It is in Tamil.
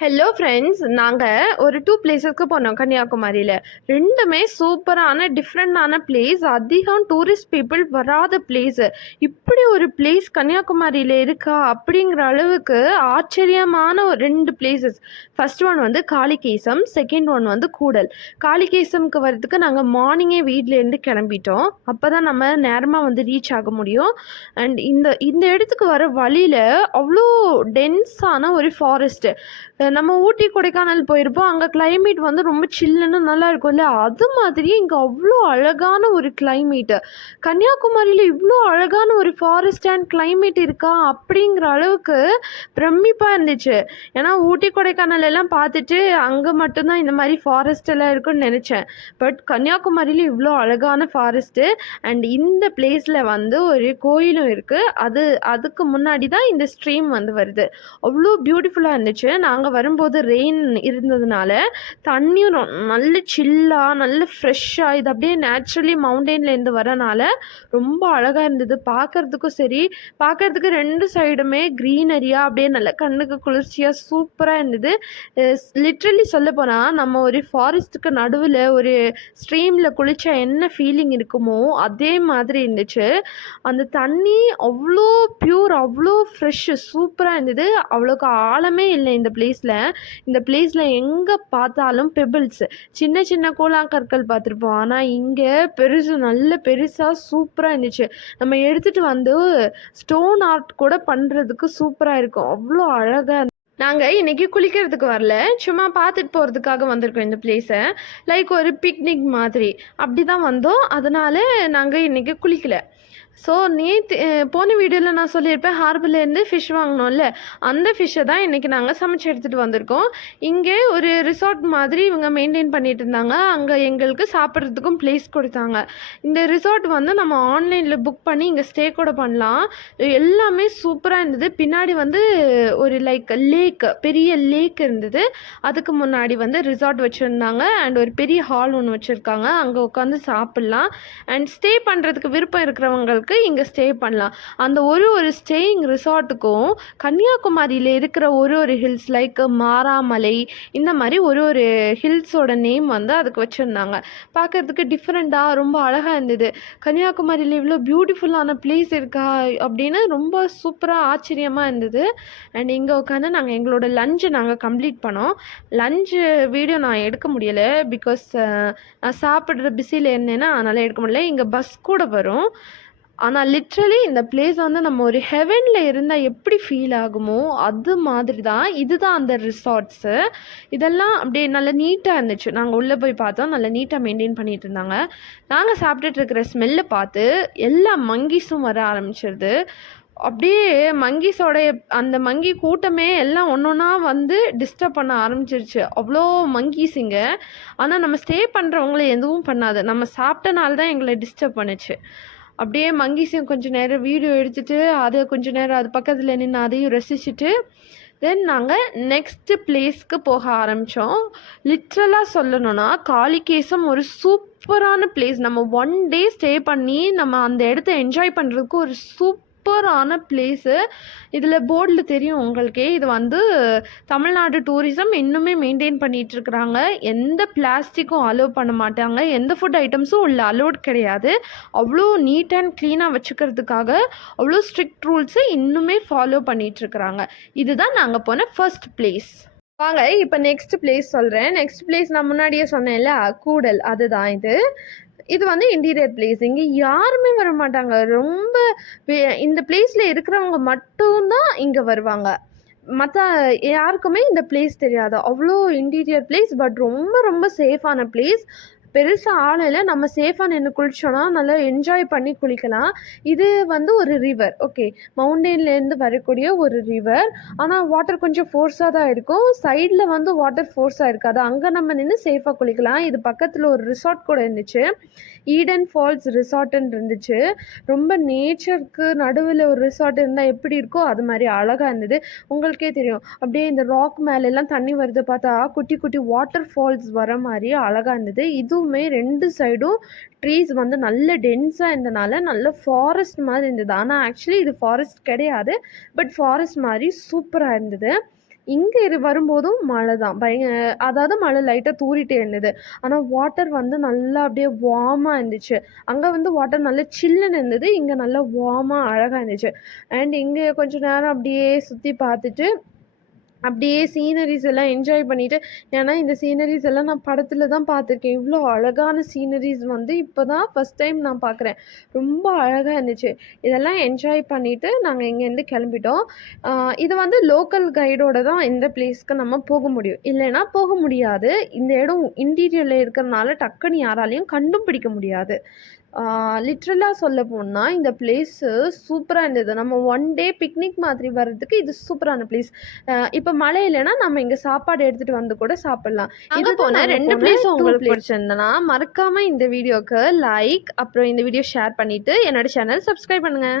ஹலோ ஃப்ரெண்ட்ஸ் நாங்கள் ஒரு டூ பிளேஸஸ்க்கு போனோம் கன்னியாகுமரியில். ரெண்டுமே சூப்பரான டிஃப்ரெண்டான பிளேஸ் அதிகம் டூரிஸ்ட் பீப்புள் வராத பிளேஸு இப்படி ஒரு பிளேஸ் கன்னியாகுமரியில் இருக்கா அப்படிங்கிற அளவுக்கு ஆச்சரியமான ஒரு ரெண்டு பிளேசஸ் ஃபஸ்ட் ஒன் வந்து காளிகேசம் செகண்ட் ஒன் வந்து கூடல். காளிகேசம்க்கு வரதுக்கு நாங்கள் மார்னிங்கே வீட்லேருந்து கிளம்பிட்டோம். அப்போ தான் நம்ம நேரமாக வந்து ரீச் ஆக முடியும். அண்ட் இந்த இந்த இடத்துக்கு வர வழியில் அவ்வளோ டென்ஸான ஒரு ஃபாரஸ்ட்டு நம்ம ஊட்டி கொடைக்கானல் போயிருப்போம். அங்கே கிளைமேட் வந்து ரொம்ப சில்லுன்னு நல்லா இருக்கும்ல அது மாதிரியே இங்கே அவ்வளோ அழகான ஒரு கிளைமேட்டு கன்னியாகுமரியில் இவ்வளோ அழகான ஒரு ஃபாரஸ்ட் அண்ட் கிளைமேட் இருக்கா? அப்படிங்கிற அளவுக்கு பிரமிப்பாக இருந்துச்சு. ஏன்னா ஊட்டி கொடைக்கானல் எல்லாம் பார்த்துட்டு அங்கே மட்டும்தான் இந்த மாதிரி ஃபாரஸ்ட் எல்லாம் இருக்குன்னு நினச்சேன். பட் கன்னியாகுமரியில் இவ்வளோ அழகான ஃபாரஸ்ட்டு அண்ட் இந்த பிளேஸில் வந்து ஒரு கோயிலும் இருக்குது அது அதுக்கு முன்னாடி தான் இந்த ஸ்ட்ரீம் வந்து வருது. அவ்வளோ பியூட்டிஃபுல்லாக இருந்துச்சு. நாங்கள் வரும்போது ரெயின் இருந்ததுனால தண்ணியும் நல்ல சில்லாக நல்ல ஃப்ரெஷ்ஷாக இது அப்படியே நேச்சுரலி மவுண்டெயின்லேருந்து வரனால ரொம்ப அழகாக இருந்தது. பார்க்கறதுக்கும் சரி பார்க்கறதுக்கு ரெண்டு சைடுமே க்ரீனரியாக அப்படியே நல்ல கண்ணுக்கு குளிர்ச்சியாக சூப்பராக இருந்தது. லிட்ரலி சொல்ல போனால் நம்ம ஒரு ஃபாரஸ்ட்டுக்கு நடுவில் ஒரு ஸ்ட்ரீமில் குளிச்சா என்ன ஃபீலிங் இருக்குமோ அதே மாதிரி இருந்துச்சு. அந்த தண்ணி அவ்வளோ பியூர் அவ்வளோ ஃப்ரெஷ்ஷு சூப்பராக இருந்தது. அவ்வளோக்கு ஆழமே இல்லை இந்த பிளேஸ் பிளேஸில் இந்த பிளேஸில் எங்கே பார்த்தாலும் பெபிள்ஸ் சின்ன சின்ன கூழாங்கற்கள் பார்த்துருப்போம். ஆனால் இங்கே பெருசு நல்ல பெருசாக சூப்பராக இருந்துச்சு. நம்ம எடுத்துகிட்டு வந்து ஸ்டோன் ஆர்ட் கூட பண்ணுறதுக்கு சூப்பராக இருக்கும். அவ்வளோ அழகாக நாங்கள் இன்னைக்கு குளிக்கிறதுக்கு வரல. சும்மா பார்த்துட்டு போகிறதுக்காக வந்திருக்கோம் இந்த பிளேஸை லைக் ஒரு பிக்னிக் மாதிரி. அப்படி தான் வந்தோம். அதனால நாங்கள் இன்னைக்கு குளிக்கலை. ஸோ நேற்று போன வீடியோவில் நான் சொல்லியிருப்பேன் ஹார்பர்லேருந்து ஃபிஷ் வாங்கினோம்ல அந்த ஃபிஷ்ஷை தான் இன்றைக்கி நாங்கள் சமைச்சு எடுத்துகிட்டு வந்திருக்கோம். இங்கே ஒரு ரிசார்ட் மாதிரி இவங்க மெயின்டைன் பண்ணிட்டு இருந்தாங்க. அங்கே எங்களுக்கு சாப்பிட்றதுக்கும் பிளேஸ் கொடுத்தாங்க. இந்த ரிசார்ட் வந்து நம்ம ஆன்லைனில் புக் பண்ணி இங்கே ஸ்டே கூட பண்ணலாம். எல்லாமே சூப்பராக இருந்தது. பின்னாடி வந்து ஒரு லைக் லேக் பெரிய லேக் இருந்தது. அதுக்கு முன்னாடி வந்து ரிசார்ட் வச்சுருந்தாங்க. அண்ட் ஒரு பெரிய ஹால் ஒன்று வச்சுருக்காங்க. அங்கே உட்காந்து சாப்பிட்லாம். அண்ட் ஸ்டே பண்ணுறதுக்கு விருப்பம் இருக்கிறவங்களுக்கு இங்கே ஸ்டே பண்ணலாம். அந்த ஒரு ஒரு ஸ்டேயிங் ரிசார்ட்டுக்கும் கன்னியாகுமரியில் இருக்கிற ஒரு ஒரு ஹில்ஸ் லைக் மாராமலை இந்த மாதிரி ஒரு ஒரு ஹில்ஸோட நேம் வந்து அதுக்கு வச்சுருந்தாங்க. பார்க்கறதுக்கு டிஃப்ரெண்ட்டாக ரொம்ப அழகாக இருந்தது. கன்னியாகுமரியில் இவ்வளோ பியூட்டிஃபுல்லான பிளேஸ் இருக்கா அப்படின்னு ரொம்ப சூப்பராக ஆச்சரியமாக இருந்தது. அண்ட் இங்கே உட்காந்து நாங்கள் எங்களோட லஞ்சை நாங்கள் கம்ப்ளீட் பண்ணோம். லஞ்சு வீடியோ நான் எடுக்க முடியலை பிகாஸ் நான் சாப்பிட்ற பிஸியில் இருந்தேன்னா அதனால் எடுக்க முடியல. இங்கே பஸ் கூட வரும். ஆனால் லிட்ரலி இந்த பிளேஸ் வந்து நம்ம ஒரு ஹெவனில் இருந்தால் எப்படி ஃபீல் ஆகுமோ அது மாதிரி தான் இதுதான் அந்த ரிசார்ட்ஸு இதெல்லாம் அப்படியே நல்ல நீட்டாக இருந்துச்சு. நாங்கள் உள்ளே போய் பார்த்தோம். நல்லா நீட்டாக மெயின்டைன் பண்ணிட்டு இருந்தாங்க. நாங்கள் சாப்பிட்டுட்டு இருக்கிற ஸ்மெல்லை பார்த்து எல்லா மங்கீஸும் வர ஆரம்பிச்சிருது. அப்படியே மங்கீஸோடைய அந்த மங்கி கூட்டமே எல்லாம் ஒன்று ஒன்றா வந்து டிஸ்டர்ப் பண்ண ஆரம்பிச்சிருச்சு. அவ்வளோ மங்கீஸ் இங்கே. ஆனால் நம்ம ஸ்டே பண்ணுறவங்கள எதுவும் பண்ணாது. நம்ம சாப்பிட்டனால தான் எங்களை டிஸ்டர்ப் பண்ணுச்சு. அப்படியே மங்கீஸையும் கொஞ்சம் நேரம் வீடியோ எடுத்துட்டு அதை கொஞ்ச நேரம் அது பக்கத்தில் நின்று அதையும் ரசிச்சுட்டு தென் நாங்கள் நெக்ஸ்ட்டு பிளேஸ்க்கு போக ஆரம்பித்தோம் லிட்ரலாக சொல்லணும்னா காளிகேசம் ஒரு சூப்பரான பிளேஸ் நம்ம ஒன் டே ஸ்டே பண்ணி நம்ம அந்த இடத்த என்ஜாய் பண்ணுறதுக்கு ஒரு சூப் சூப்பரான பிளேஸு இதில் போர்டில் தெரியும் உங்களுக்கே. இது வந்து தமிழ்நாடு டூரிசம் இன்னுமே மெயின்டைன் பண்ணிட்டு இருக்கிறாங்க. எந்த பிளாஸ்டிக்கும் அலோவ் பண்ண மாட்டாங்க. எந்த ஃபுட் ஐட்டம்ஸும் உள்ள அலோட் கிடையாது. அவ்வளோ நீட் அண்ட் க்ளீனாக வச்சுக்கிறதுக்காக அவ்வளோ ஸ்ட்ரிக்ட் ரூல்ஸை இன்னுமே ஃபாலோ பண்ணிட்டு இருக்கிறாங்க. இதுதான் நாங்கள் போன ஃபர்ஸ்ட் பிளேஸ் வாங்க இப்போ நெக்ஸ்ட் பிளேஸ் சொல்கிறேன் நெக்ஸ்ட் பிளேஸ் நான் முன்னாடியே சொன்னேன்ல கூடல். அதுதான் இது. இது வந்து இன்டீரியர் பிளேஸ் இங்கே யாருமே வர மாட்டாங்க ரொம்ப இந்த பிளேஸில் இருக்கிறவங்க மட்டும்தான் இங்கே வருவாங்க. மற்ற யாருக்குமே இந்த பிளேஸ் தெரியாது. அவ்வளோ இன்டீரியர் பிளேஸ் பட் ரொம்ப ரொம்ப சேஃபான பிளேஸ் பெருசாக ஆள் இல்லை. நம்ம சேஃபாக நின்று குளிச்சோன்னா நல்லா என்ஜாய் பண்ணி குளிக்கலாம். இது வந்து ஒரு ரிவர் ஓகே மவுண்டெயின்லேருந்து வரக்கூடிய ஒரு ரிவர் ஆனால் வாட்டர் கொஞ்சம் ஃபோர்ஸாக தான் இருக்கும். சைடில் வந்து வாட்டர் ஃபோர்ஸாக இருக்காது. அங்கே நம்ம நின்று சேஃபாக குளிக்கலாம். இது பக்கத்தில் ஒரு ரிசார்ட் கூட இருந்துச்சு. ஈடன் ஃபால்ஸ் ரிசார்ட்டுன்னு இருந்துச்சு. ரொம்ப நேச்சருக்கு நடுவில் ஒரு ரிசார்ட் இருந்தால் எப்படி இருக்கோ அது மாதிரி அழகாக இருந்தது. உங்களுக்கே தெரியும். அப்படியே இந்த ராக் மேலெல்லாம் தண்ணி வருது பார்த்தா குட்டி குட்டி வாட்டர் ஃபால்ஸ் வர மாதிரி அழகாக இருந்தது. இது இதுவுமே ரெண்டு சைடும் ட்ரீஸ் வந்து நல்ல டென்ஸாக இருந்தனால நல்ல ஃபாரஸ்ட் மாதிரி இருந்தது. ஆனால் ஆக்சுவலி இது ஃபாரஸ்ட் கிடையாது. பட் ஃபாரஸ்ட் மாதிரி சூப்பராக இருந்தது. இங்கே இரு வரும்போதும் மழை தான். பயங்க அதாவது மழை லைட்டாக தூரிட்டே இருந்தது. ஆனால் வாட்டர் வந்து நல்லா அப்படியே வார்மாக இருந்துச்சு. அங்கே வந்து வாட்டர் நல்லா சில்லுன்னு இருந்தது. இங்கே நல்லா வார்மாக அழகாக இருந்துச்சு. அண்ட் இங்கே கொஞ்சம் நேரம் அப்படியே சுற்றி பார்த்துட்டு அப்படியே சீனரிஸ் எல்லாம் என்ஜாய் பண்ணிட்டு ஏன்னா இந்த சீனரிஸ் எல்லாம் நான் படத்தில் தான் பார்த்துருக்கேன். இவ்வளோ அழகான சீனரிஸ் வந்து இப்போ தான் ஃபஸ்ட் டைம் நான் பார்க்குறேன். ரொம்ப அழகாக இருந்துச்சு. இதெல்லாம் என்ஜாய் பண்ணிவிட்டு நாங்கள் இங்கேருந்து கிளம்பிட்டோம். இது வந்து லோக்கல் கைடோட தான் இந்த பிளேஸ்க்கு நம்ம போக முடியும். இல்லைன்னா போக முடியாது. இந்த இடம் இன்டீரியரில் இருக்கிறனால டக்குன்னு யாராலையும் கண்டுபிடிக்க முடியாது. லிட்ரலாக சொல்ல போனால் இந்த பிளேஸு சூப்பராக இருந்தது. நம்ம ஒன் டே பிக்னிக் மாதிரி வர்றதுக்கு இது சூப்பரான பிளேஸ் இப்போ மழை இல்லைன்னா நம்ம இங்கே சாப்பாடு எடுத்துகிட்டு வந்து கூட சாப்பிட்லாம். இது போன ரெண்டு பிளேஸும் உங்களுக்கு பிடிச்சிருந்தனா மறக்காமல் இந்த வீடியோக்கு லைக் அப்புறம் இந்த வீடியோ ஷேர் பண்ணிவிட்டு என்னோட சேனல் சப்ஸ்கிரைப் பண்ணுங்கள்